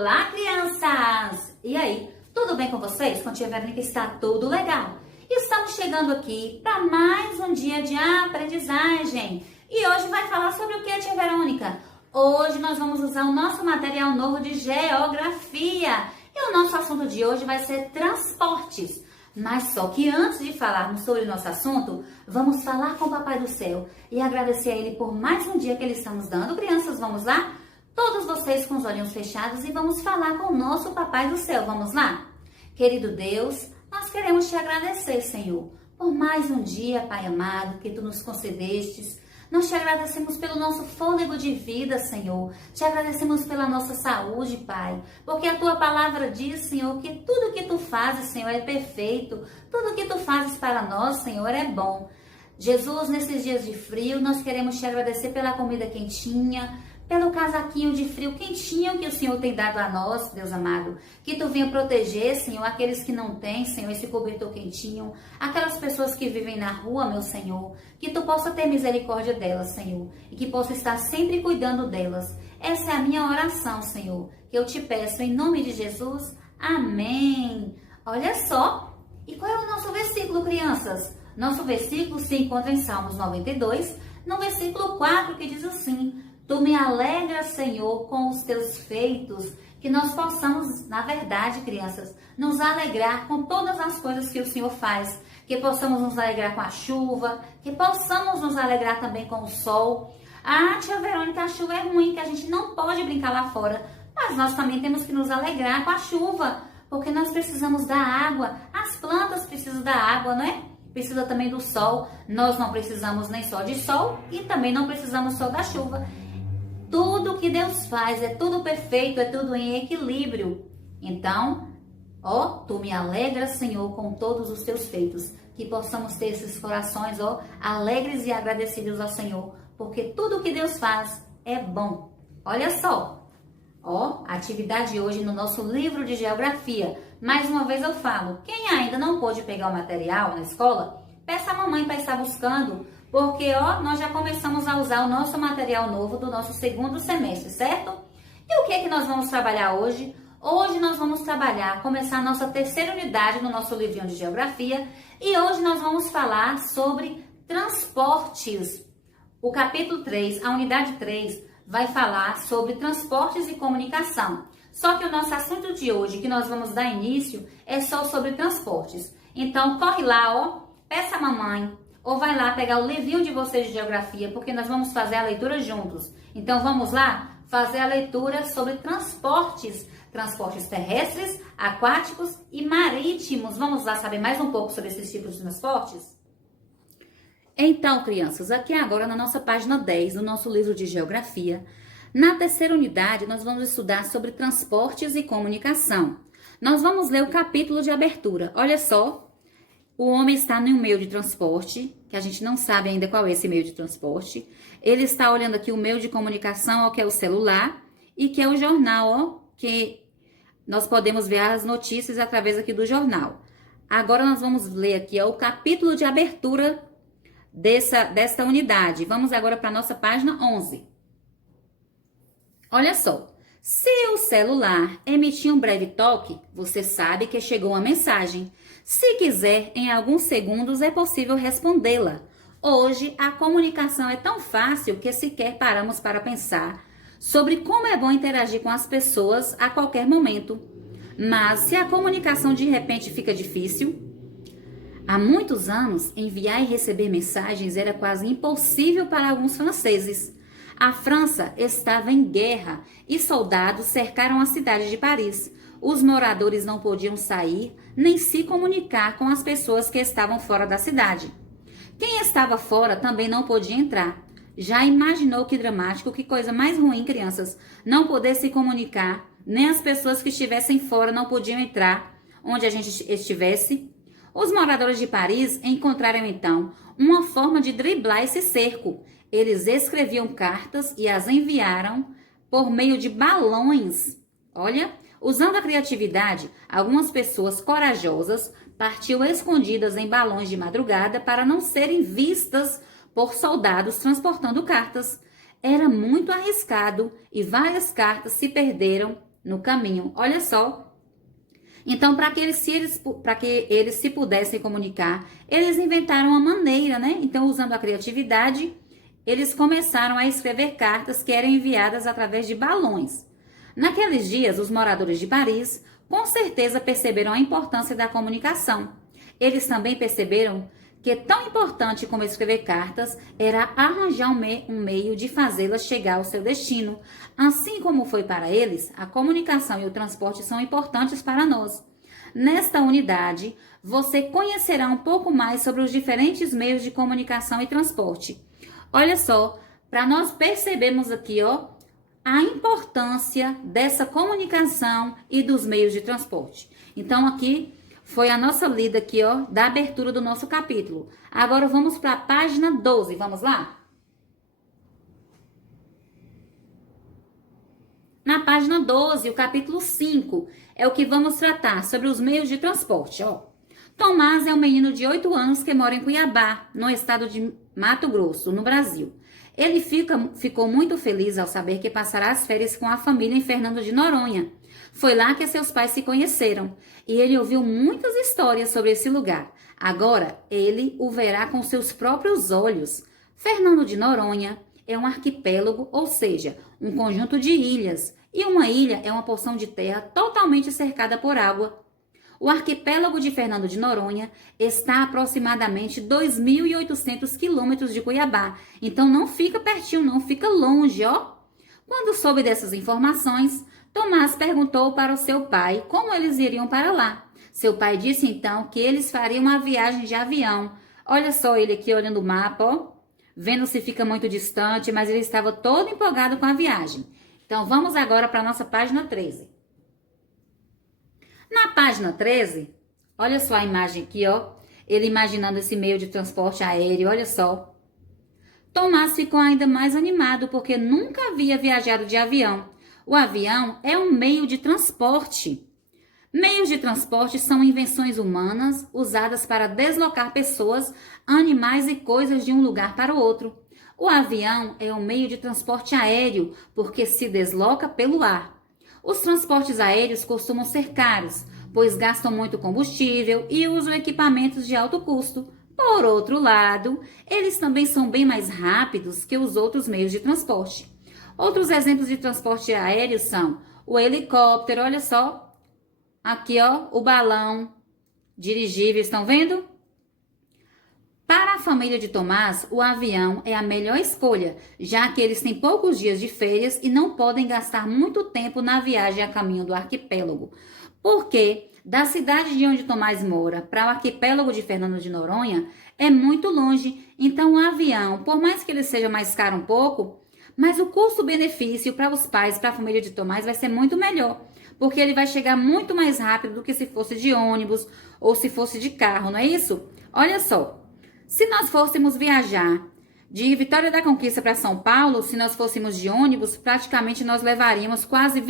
Olá, crianças! E aí, tudo bem com vocês? Com a tia Verônica está tudo legal. E estamos chegando aqui para mais um dia de aprendizagem. E hoje vai falar sobre o que, tia Verônica? Hoje nós vamos usar o nosso material novo de geografia. E o nosso assunto de hoje vai ser transportes. Mas só que antes de falarmos sobre o nosso assunto, vamos falar com o Papai do Céu e agradecer a Ele por mais um dia que Ele está nos dando. Crianças, vamos lá? Todos vocês com os olhinhos fechados e vamos falar com o nosso Papai do Céu. Vamos lá? Querido Deus, nós queremos te agradecer, Senhor, por mais um dia, Pai amado, que Tu nos concedestes. Nós te agradecemos pelo nosso fôlego de vida, Senhor. Te agradecemos pela nossa saúde, Pai. Porque a Tua palavra diz, Senhor, que tudo que Tu fazes, Senhor, é perfeito. Tudo que Tu fazes para nós, Senhor, é bom. Jesus, nesses dias de frio, nós queremos te agradecer pela comida quentinha, pelo casaquinho de frio quentinho que o Senhor tem dado a nós, Deus amado. Que Tu venha proteger, Senhor, aqueles que não têm, Senhor, esse cobertor quentinho. Aquelas pessoas que vivem na rua, meu Senhor. Que Tu possa ter misericórdia delas, Senhor. E que possa estar sempre cuidando delas. Essa é a minha oração, Senhor. Que eu te peço em nome de Jesus. Amém. Olha só. E qual é o nosso versículo, crianças? Nosso versículo se encontra em Salmos 92, no versículo 4, que diz assim: Tu me alegras, Senhor, com os teus feitos. Que nós possamos, na verdade, crianças, nos alegrar com todas as coisas que o Senhor faz. Que possamos nos alegrar com a chuva, que possamos nos alegrar também com o sol. Ah, tia Verônica, a chuva é ruim, que a gente não pode brincar lá fora. Mas nós também temos que nos alegrar com a chuva, porque nós precisamos da água. As plantas precisam da água, não é? Precisa também do sol. Nós não precisamos nem só de sol e também não precisamos só da chuva. Tudo que Deus faz é tudo perfeito, é tudo em equilíbrio. Então, ó, Tu me alegras, Senhor, com todos os teus feitos. Que possamos ter esses corações, ó, alegres e agradecidos ao Senhor, porque tudo que Deus faz é bom. Olha só, ó, atividade de hoje no nosso livro de geografia. Mais uma vez eu falo, quem ainda não pôde pegar o material na escola, peça a mamãe para estar buscando. Porque, ó, nós já começamos a usar o nosso material novo do nosso segundo semestre, certo? E o que é que nós vamos trabalhar hoje? Hoje nós vamos começar a nossa terceira unidade no nosso livrinho de geografia. E hoje nós vamos falar sobre transportes. O capítulo 3, a unidade 3, vai falar sobre transportes e comunicação. Só que o nosso assunto de hoje, que nós vamos dar início, é só sobre transportes. Então, corre lá, ó, peça a mamãe, ou vai lá pegar o livrinho de vocês de geografia, porque nós vamos fazer a leitura juntos. Então, vamos lá fazer a leitura sobre transportes. Transportes terrestres, aquáticos e marítimos. Vamos lá saber mais um pouco sobre esses tipos de transportes? Então, crianças, aqui agora na nossa página 10 do nosso livro de geografia, na terceira unidade, nós vamos estudar sobre transportes e comunicação. Nós vamos ler o capítulo de abertura. Olha só. O homem está em um meio de transporte, que a gente não sabe ainda qual é esse meio de transporte. Ele está olhando aqui o meio de comunicação, ó, que é o celular, e que é o jornal, ó, que nós podemos ver as notícias através aqui do jornal. Agora nós vamos ler aqui, ó, o capítulo de abertura desta unidade. Vamos agora para a nossa página 11. Olha só. Se o celular emitir um breve toque, você sabe que chegou uma mensagem. Se quiser, em alguns segundos é possível respondê-la. Hoje, a comunicação é tão fácil que sequer paramos para pensar sobre como é bom interagir com as pessoas a qualquer momento. Mas se a comunicação de repente fica difícil, há muitos anos, enviar e receber mensagens era quase impossível para alguns franceses. A França estava em guerra e soldados cercaram a cidade de Paris. Os moradores não podiam sair nem se comunicar com as pessoas que estavam fora da cidade. Quem estava fora também não podia entrar. Já imaginou que dramático, que coisa mais ruim, crianças? Não poder se comunicar, nem as pessoas que estivessem fora não podiam entrar onde a gente estivesse. Os moradores de Paris encontraram então uma forma de driblar esse cerco. Eles escreviam cartas e as enviaram por meio de balões. Olha, usando a criatividade, algumas pessoas corajosas partiam escondidas em balões de madrugada para não serem vistas por soldados transportando cartas. Era muito arriscado e várias cartas se perderam no caminho. Olha só. Então, para que eles se pudessem comunicar, eles inventaram uma maneira, né? Então, usando a criatividade, eles começaram a escrever cartas que eram enviadas através de balões. Naqueles dias, os moradores de Paris com certeza perceberam a importância da comunicação. Eles também perceberam que tão importante como escrever cartas era arranjar um meio de fazê-las chegar ao seu destino. Assim como foi para eles, a comunicação e o transporte são importantes para nós. Nesta unidade, você conhecerá um pouco mais sobre os diferentes meios de comunicação e transporte. Olha só, para nós percebermos aqui, ó, a importância dessa comunicação e dos meios de transporte. Então, aqui foi a nossa lida aqui, ó, da abertura do nosso capítulo. Agora vamos para a página 12, vamos lá? Na página 12, o capítulo 5, é o que vamos tratar sobre os meios de transporte, ó. Tomás é um menino de 8 anos que mora em Cuiabá, no estado de Mato Grosso, no Brasil. Ele ficou muito feliz ao saber que passará as férias com a família em Fernando de Noronha. Foi lá que seus pais se conheceram e ele ouviu muitas histórias sobre esse lugar. Agora ele o verá com seus próprios olhos. Fernando de Noronha é um arquipélago, ou seja, um conjunto de ilhas, e uma ilha é uma porção de terra totalmente cercada por água. O arquipélago de Fernando de Noronha está a aproximadamente 2.800 quilômetros de Cuiabá. Então não fica pertinho, não, fica longe, ó. Quando soube dessas informações, Tomás perguntou para o seu pai como eles iriam para lá. Seu pai disse então que eles fariam uma viagem de avião. Olha só ele aqui olhando o mapa, ó, vendo se fica muito distante, mas ele estava todo empolgado com a viagem. Então vamos agora para a nossa página 13. Na página 13, olha só a imagem aqui, ó. Ele imaginando esse meio de transporte aéreo, olha só. Tomás ficou ainda mais animado porque nunca havia viajado de avião. O avião é um meio de transporte. Meios de transporte são invenções humanas usadas para deslocar pessoas, animais e coisas de um lugar para o outro. O avião é um meio de transporte aéreo porque se desloca pelo ar. Os transportes aéreos costumam ser caros, pois gastam muito combustível e usam equipamentos de alto custo. Por outro lado, eles também são bem mais rápidos que os outros meios de transporte. Outros exemplos de transporte aéreo são o helicóptero, olha só, aqui ó, o balão dirigível, estão vendo? Para a família de Tomás, o avião é a melhor escolha, já que eles têm poucos dias de férias e não podem gastar muito tempo na viagem a caminho do arquipélago. Porque da cidade de onde Tomás mora para o arquipélago de Fernando de Noronha é muito longe, então o avião, por mais que ele seja mais caro um pouco, mas o custo-benefício para os pais, para a família de Tomás vai ser muito melhor, porque ele vai chegar muito mais rápido do que se fosse de ônibus ou se fosse de carro, não é isso? Olha só. Se nós fôssemos viajar de Vitória da Conquista para São Paulo, se nós fôssemos de ônibus, praticamente nós levaríamos quase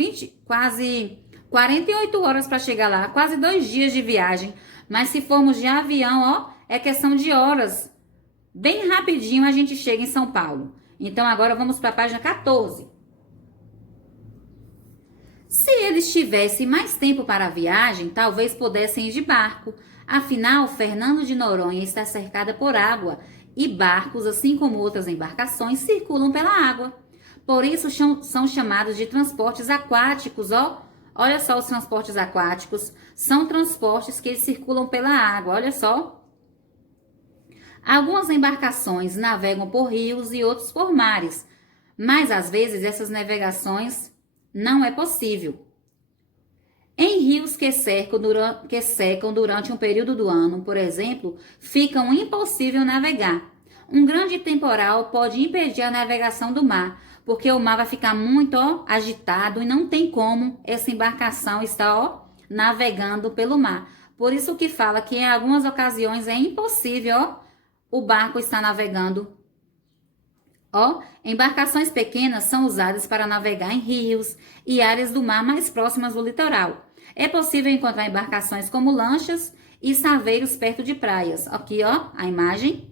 48 horas para chegar lá, quase 2 dias de viagem. Mas se formos de avião, ó, é questão de horas. Bem rapidinho a gente chega em São Paulo. Então agora vamos para a página 14. Se eles tivessem mais tempo para a viagem, talvez pudessem ir de barco. Afinal, Fernando de Noronha está cercada por água e barcos, assim como outras embarcações, circulam pela água. Por isso são chamados de transportes aquáticos, ó. Olha só os transportes aquáticos. São transportes que circulam pela água, olha só. Algumas embarcações navegam por rios e outros por mares, mas às vezes essas navegações não é possível. Em rios que secam durante um período do ano, por exemplo, fica impossível navegar. Um grande temporal pode impedir a navegação do mar, porque o mar vai ficar muito agitado e não tem como essa embarcação estar navegando pelo mar. Por isso que fala que em algumas ocasiões é impossível o barco estar navegando. Embarcações pequenas são usadas para navegar em rios e áreas do mar mais próximas do litoral. É possível encontrar embarcações como lanchas e saveiros perto de praias. Aqui, ó, a imagem.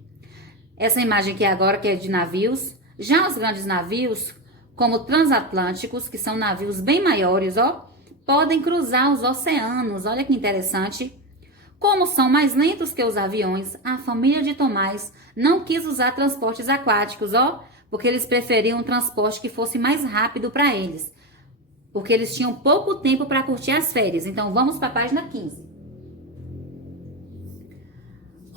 Essa imagem aqui agora que é de navios. Já os grandes navios, como transatlânticos, que são navios bem maiores, ó, podem cruzar os oceanos. Olha que interessante. Como são mais lentos que os aviões, a família de Tomás não quis usar transportes aquáticos, porque eles preferiam um transporte que fosse mais rápido para eles, porque eles tinham pouco tempo para curtir as férias. Então, vamos para a página 15.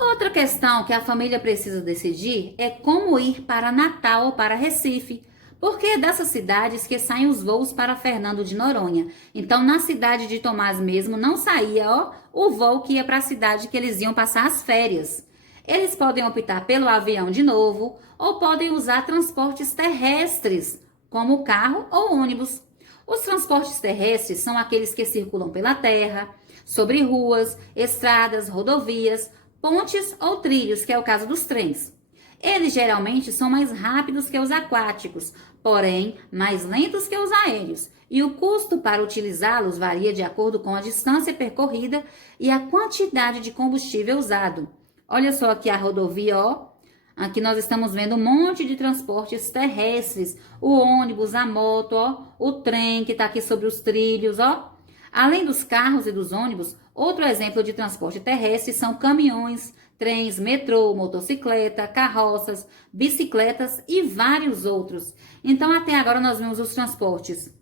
Outra questão que a família precisa decidir é como ir para Natal ou para Recife, porque é dessas cidades que saem os voos para Fernando de Noronha. Então, na cidade de Tomás mesmo, não saía o voo que ia para a cidade que eles iam passar as férias. Eles podem optar pelo avião de novo ou podem usar transportes terrestres, como carro ou ônibus. Os transportes terrestres são aqueles que circulam pela terra, sobre ruas, estradas, rodovias, pontes ou trilhos, que é o caso dos trens. Eles geralmente são mais rápidos que os aquáticos, porém mais lentos que os aéreos, e o custo para utilizá-los varia de acordo com a distância percorrida e a quantidade de combustível usado. Olha só aqui a rodovia, Aqui nós estamos vendo um monte de transportes terrestres, o ônibus, a moto, o trem que está aqui sobre os trilhos, Além dos carros e dos ônibus, outro exemplo de transporte terrestre são caminhões, trens, metrô, motocicleta, carroças, bicicletas e vários outros. Então, até agora nós vimos os transportes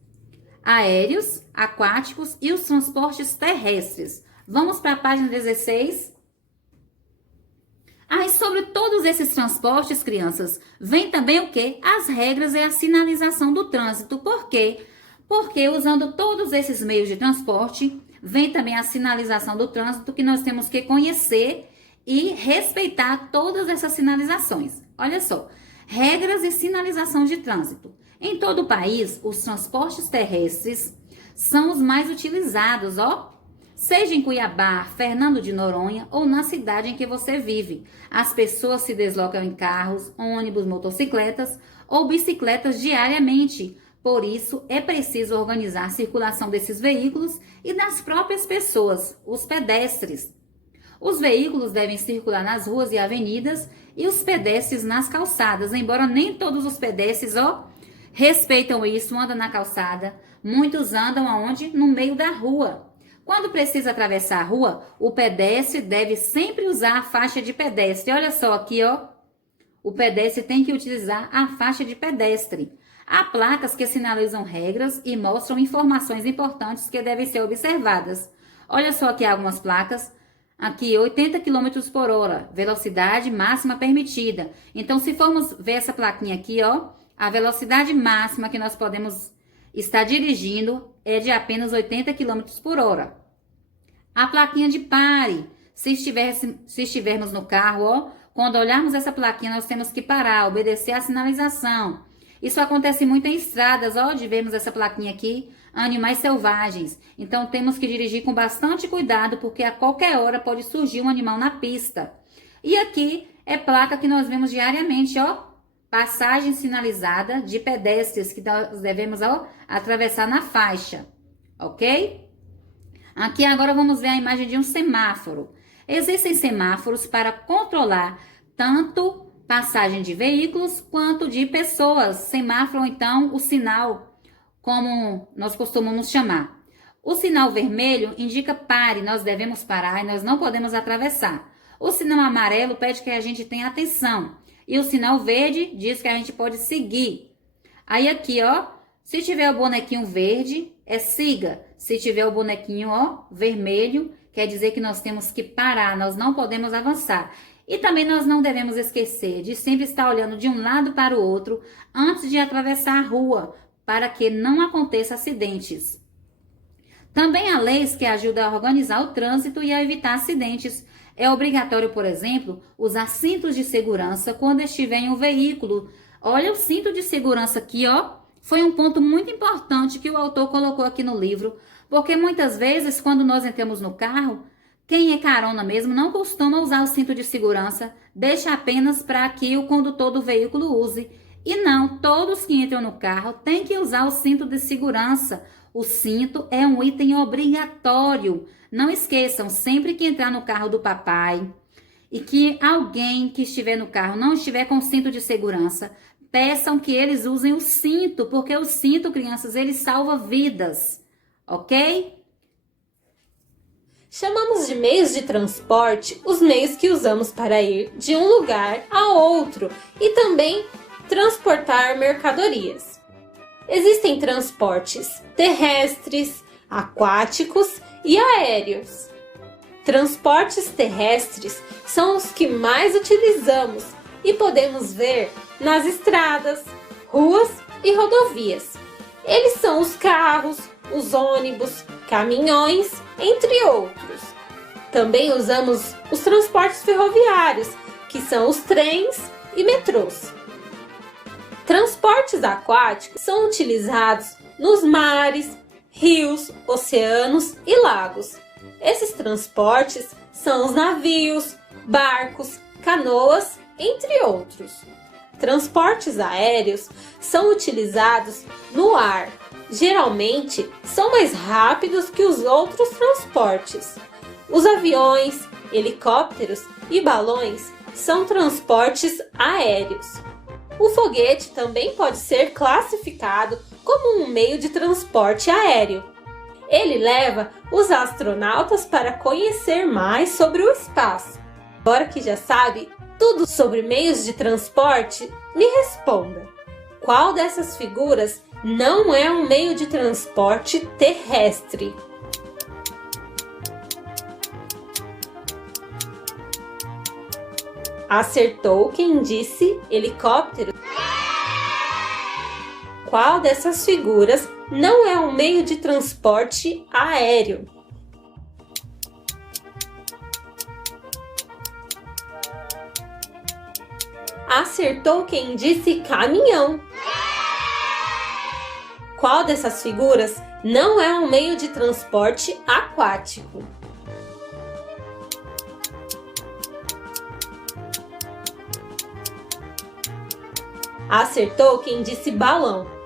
aéreos, aquáticos e os transportes terrestres. Vamos para a página 16. E sobre todos esses transportes, crianças, vem também o quê? As regras e a sinalização do trânsito. Por quê? Porque usando todos esses meios de transporte, vem também a sinalização do trânsito que nós temos que conhecer e respeitar todas essas sinalizações. Olha só, regras e sinalização de trânsito. Em todo o país, os transportes terrestres são os mais utilizados, Seja em Cuiabá, Fernando de Noronha ou na cidade em que você vive. As pessoas se deslocam em carros, ônibus, motocicletas ou bicicletas diariamente. Por isso, é preciso organizar a circulação desses veículos e das próprias pessoas, os pedestres. Os veículos devem circular nas ruas e avenidas e os pedestres nas calçadas, embora nem todos os pedestres, respeitam isso, andam na calçada. Muitos andam aonde? No meio da rua. Quando precisa atravessar a rua, o pedestre deve sempre usar a faixa de pedestre. Olha só aqui, O pedestre tem que utilizar a faixa de pedestre. Há placas que sinalizam regras e mostram informações importantes que devem ser observadas. Olha só aqui algumas placas. Aqui, 80 km por hora, velocidade máxima permitida. Então, se formos ver essa plaquinha aqui, a velocidade máxima que nós podemos estar dirigindo é de apenas 80 km por hora. A plaquinha de pare. Se estivermos no carro, quando olharmos essa plaquinha, nós temos que parar, obedecer a sinalização. Isso acontece muito em estradas, de vermos essa plaquinha aqui, animais selvagens. Então, temos que dirigir com bastante cuidado, porque a qualquer hora pode surgir um animal na pista. E aqui é placa que nós vemos diariamente, passagem sinalizada de pedestres que nós devemos, atravessar na faixa, ok? Aqui agora vamos ver a imagem de um semáforo. Existem semáforos para controlar tanto passagem de veículos quanto de pessoas. Semáforo, então, o sinal, como nós costumamos chamar. O sinal vermelho indica pare, nós devemos parar e nós não podemos atravessar. O sinal amarelo pede que a gente tenha atenção. E o sinal verde diz que a gente pode seguir. Aí aqui, se tiver o bonequinho verde, é siga. Se tiver o bonequinho, vermelho, quer dizer que nós temos que parar, nós não podemos avançar. E também nós não devemos esquecer de sempre estar olhando de um lado para o outro antes de atravessar a rua, para que não aconteça acidentes. Também há leis que ajudam a organizar o trânsito e a evitar acidentes. É obrigatório, por exemplo, usar cintos de segurança quando estiver em um veículo. Olha o cinto de segurança aqui, Foi um ponto muito importante que o autor colocou aqui no livro, porque muitas vezes, quando nós entramos no carro, quem é carona mesmo não costuma usar o cinto de segurança, deixa apenas para que o condutor do veículo use. E não, todos que entram no carro têm que usar o cinto de segurança. O cinto é um item obrigatório. Não esqueçam, sempre que entrar no carro do papai e que alguém que estiver no carro não estiver com o cinto de segurança, peçam que eles usem o cinto, porque o cinto, crianças, ele salva vidas, ok? Chamamos de meios de transporte os meios que usamos para ir de um lugar a outro e também transportar mercadorias. Existem transportes terrestres, aquáticos e aéreos. Transportes terrestres são os que mais utilizamos e podemos ver nas estradas, ruas e rodovias. Eles são os carros, os ônibus, caminhões, entre outros. Também usamos os transportes ferroviários, que são os trens e metrôs. Transportes aquáticos são utilizados nos mares, rios, oceanos e lagos. Esses transportes são os navios, barcos, canoas, entre outros. Transportes aéreos são utilizados no ar. Geralmente são mais rápidos que os outros transportes. Os aviões, helicópteros e balões são transportes aéreos. O foguete também pode ser classificado como um meio de transporte aéreo. Ele leva os astronautas para conhecer mais sobre o espaço. Agora que já sabe tudo sobre meios de transporte, me responda: qual dessas figuras não é um meio de transporte terrestre? Acertou quem disse helicóptero. Qual dessas figuras não é um meio de transporte aéreo? Acertou quem disse caminhão. Qual dessas figuras não é um meio de transporte aquático? Acertou quem disse balão.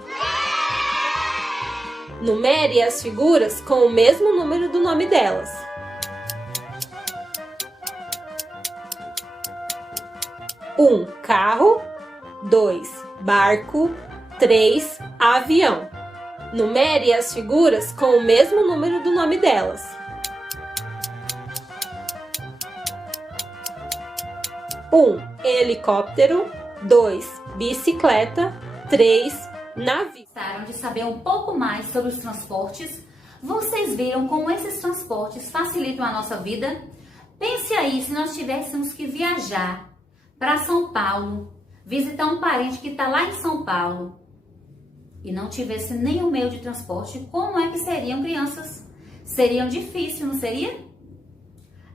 Numere as figuras com o mesmo número do nome delas. 1. Carro. 2. Barco. 3. Avião. Numere as figuras com o mesmo número do nome delas. 1. Helicóptero. 2. Bicicleta. 3. Navio. Gostaram de saber um pouco mais sobre os transportes? Vocês viram como esses transportes facilitam a nossa vida? Pense aí, se nós tivéssemos que viajar para São Paulo, visitar um parente que está lá em São Paulo e não tivesse nenhum meio de transporte, como é que seriam, crianças? Seriam difícil, não seria?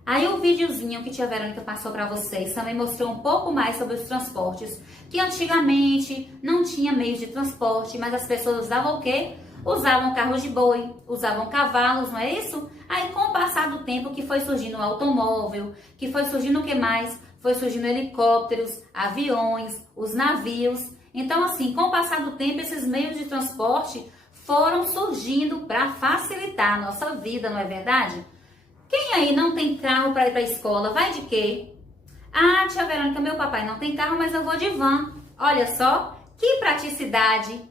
Aí o videozinho que tia Verônica passou para vocês também mostrou um pouco mais sobre os transportes, que antigamente não tinha meios de transporte, mas as pessoas usavam o quê? Usavam carros de boi, usavam cavalos, não é isso? Aí com o passar do tempo que foi surgindo o automóvel, que foi surgindo o que mais? Foi surgindo helicópteros, aviões, os navios. Então assim, com o passar do tempo, esses meios de transporte foram surgindo para facilitar a nossa vida, não é verdade? Quem aí não tem carro para ir para a escola, vai de quê? Ah, tia Verônica, meu papai não tem carro, mas eu vou de van. Olha só, que praticidade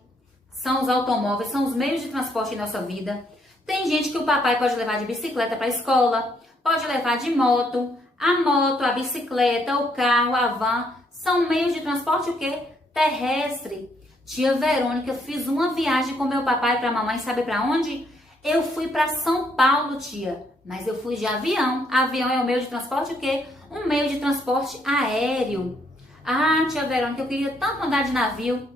são os automóveis, são os meios de transporte em nossa vida. Tem gente que o papai pode levar de bicicleta para a escola, pode levar de moto. A moto, a bicicleta, o carro, a van, são meios de transporte o quê? Terrestre. Tia Verônica, fiz uma viagem com meu papai para a mamãe, sabe para onde? Eu fui para São Paulo, tia. Mas eu fui de avião. Avião é um meio de transporte o quê? Um meio de transporte aéreo. Ah, tia Verônica, eu queria tanto andar de navio.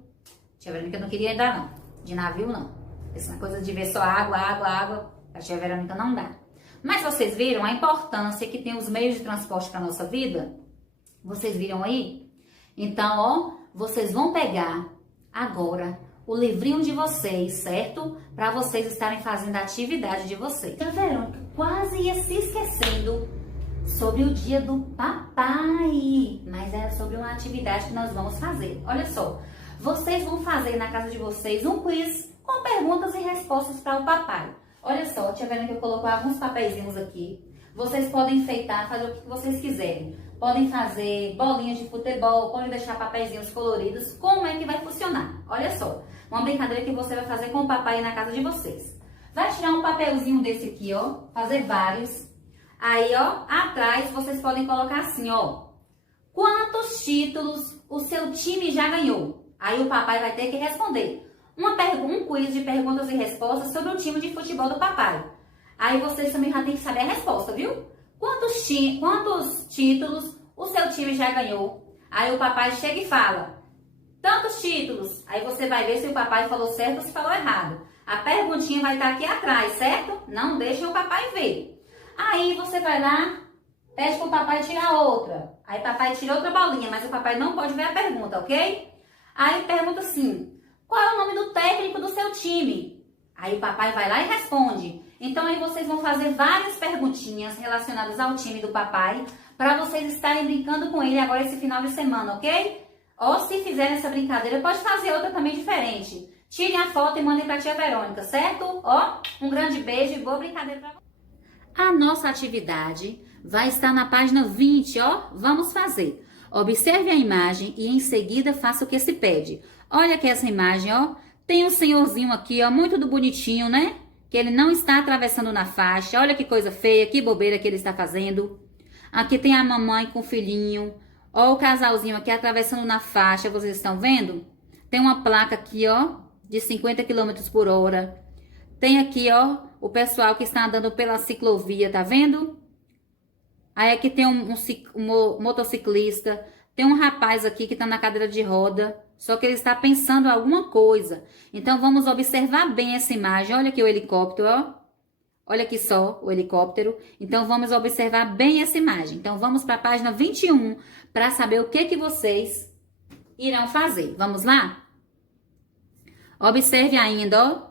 Tia Verônica não queria andar, não. De navio, não. Essa coisa de ver só água, água, água. A tia Verônica não dá. Mas vocês viram a importância que tem os meios de transporte para a nossa vida? Vocês viram aí? Então, ó, vocês vão pegar agora o livrinho de vocês, certo? Para vocês estarem fazendo a atividade de vocês. Tia Verônica quase ia se esquecendo sobre o dia do papai, mas era sobre uma atividade que nós vamos fazer. Olha só, vocês vão fazer na casa de vocês um quiz com perguntas e respostas para o papai. Olha só, tia Verônica colocou alguns papeizinhos aqui. Vocês podem enfeitar, fazer o que vocês quiserem. Podem fazer bolinhas de futebol, podem deixar papeizinhos coloridos. Como é que vai funcionar? Olha só, uma brincadeira que você vai fazer com o papai na casa de vocês. vai tirar um papelzinho desse aqui, ó, fazer vários. Aí, ó, atrás vocês podem colocar assim, ó, quantos títulos o seu time já ganhou? Aí o papai vai ter que responder. Um quiz de perguntas e respostas sobre o time de futebol do papai. Aí vocês também já tem que saber a resposta, viu? Quantos títulos o seu time já ganhou? Aí o papai chega e fala, tantos títulos. Aí você vai ver se o papai falou certo ou se falou errado. A perguntinha vai estar aqui atrás, certo? Não deixa o papai ver. Aí você vai lá, pede pro papai tirar outra. Aí o papai tira outra bolinha, mas o papai não pode ver a pergunta, ok? Aí pergunta assim, qual é o nome do técnico do seu time? Aí o papai vai lá e responde. Então aí vocês vão fazer várias perguntinhas relacionadas ao time do papai, para vocês estarem brincando com ele agora esse final de semana, ok? Ou se fizerem essa brincadeira, pode fazer outra também diferente. Tirem a foto e mandem para a tia Verônica, certo? Ó, um grande beijo e boa brincadeira para vocês. A nossa atividade vai estar na página 20, ó. Vamos fazer. Observe a imagem e em seguida faça o que se pede. Olha aqui essa imagem, ó. Tem um senhorzinho aqui, ó, muito do bonitinho, né? Que ele não está atravessando na faixa. Olha que coisa feia, que bobeira que ele está fazendo. Aqui tem a mamãe com o filhinho. Ó o casalzinho aqui atravessando na faixa, vocês estão vendo? Tem uma placa aqui, ó, de 50 km por hora. Tem aqui, ó, o pessoal que está andando pela ciclovia, tá vendo? Aí aqui tem um motociclista. Tem um rapaz aqui que está na cadeira de roda, só que ele está pensando em alguma coisa. Então, vamos observar bem essa imagem. Olha aqui o helicóptero, ó. Olha aqui só o helicóptero. Então, vamos observar bem essa imagem. Então, vamos para a página 21 para saber o que vocês irão fazer. Vamos lá? Observe ainda,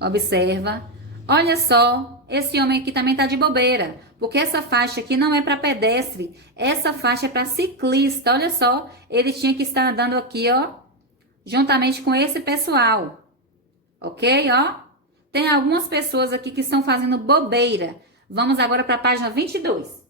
ó. Observa. Olha só, esse homem aqui também tá de bobeira, porque essa faixa aqui não é para pedestre, essa faixa é para ciclista. Olha só, ele tinha que estar andando aqui, ó, juntamente com esse pessoal. Ok, ó? Tem algumas pessoas aqui que estão fazendo bobeira. Vamos agora para a página 22.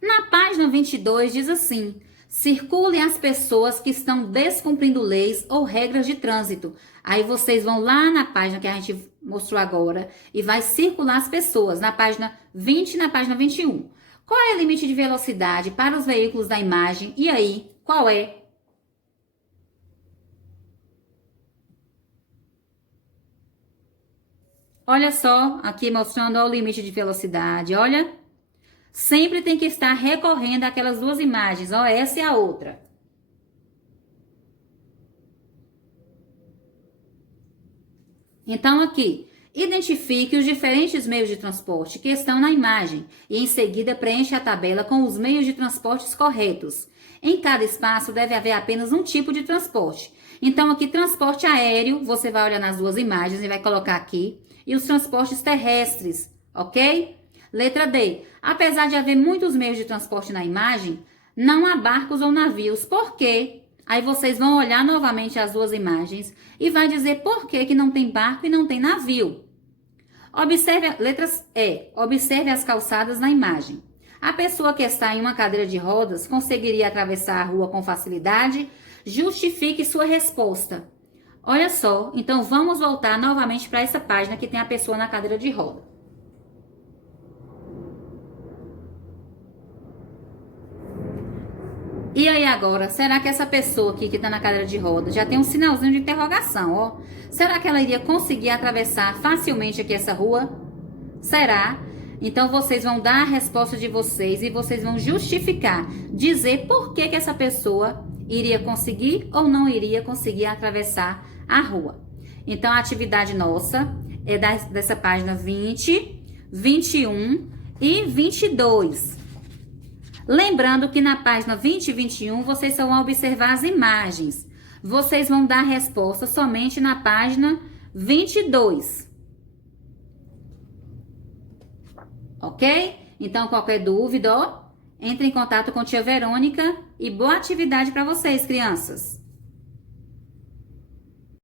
Na página 22 diz assim: circulem as pessoas que estão descumprindo leis ou regras de trânsito. Aí vocês vão lá na página que a gente mostrou agora e vai circular as pessoas na página 20 e na página 21. Qual é o limite de velocidade para os veículos da imagem? E aí, qual é? Olha só, aqui mostrando ó, o limite de velocidade, olha. Sempre tem que estar recorrendo àquelas duas imagens, ó, essa e a outra. Então, aqui, identifique os diferentes meios de transporte que estão na imagem e, em seguida, preencha a tabela com os meios de transportes corretos. Em cada espaço deve haver apenas um tipo de transporte. Então, aqui, transporte aéreo, você vai olhar nas duas imagens e vai colocar aqui, e os transportes terrestres, ok? Letra D. Apesar de haver muitos meios de transporte na imagem, não há barcos ou navios. Por quê? Aí vocês vão olhar novamente as duas imagens e vai dizer por que não tem barco e não tem navio. Observe, letras E. Observe as calçadas na imagem. A pessoa que está em uma cadeira de rodas conseguiria atravessar a rua com facilidade? Justifique sua resposta. Olha só, então vamos voltar novamente para essa página que tem a pessoa na cadeira de roda. E aí agora, será que essa pessoa aqui que está na cadeira de roda já tem um sinalzinho de interrogação, ó? Será que ela iria conseguir atravessar facilmente aqui essa rua? Será? Então vocês vão dar a resposta de vocês e vocês vão justificar, dizer por que essa pessoa iria conseguir ou não iria conseguir atravessar a rua. Então a atividade nossa é dessa página 20, 21 e 22. Lembrando que na página 20 e 21, vocês só vão observar as imagens. Vocês vão dar a resposta somente na página 22. Ok? Então, qualquer dúvida, ó, entre em contato com tia Verônica e boa atividade para vocês, crianças.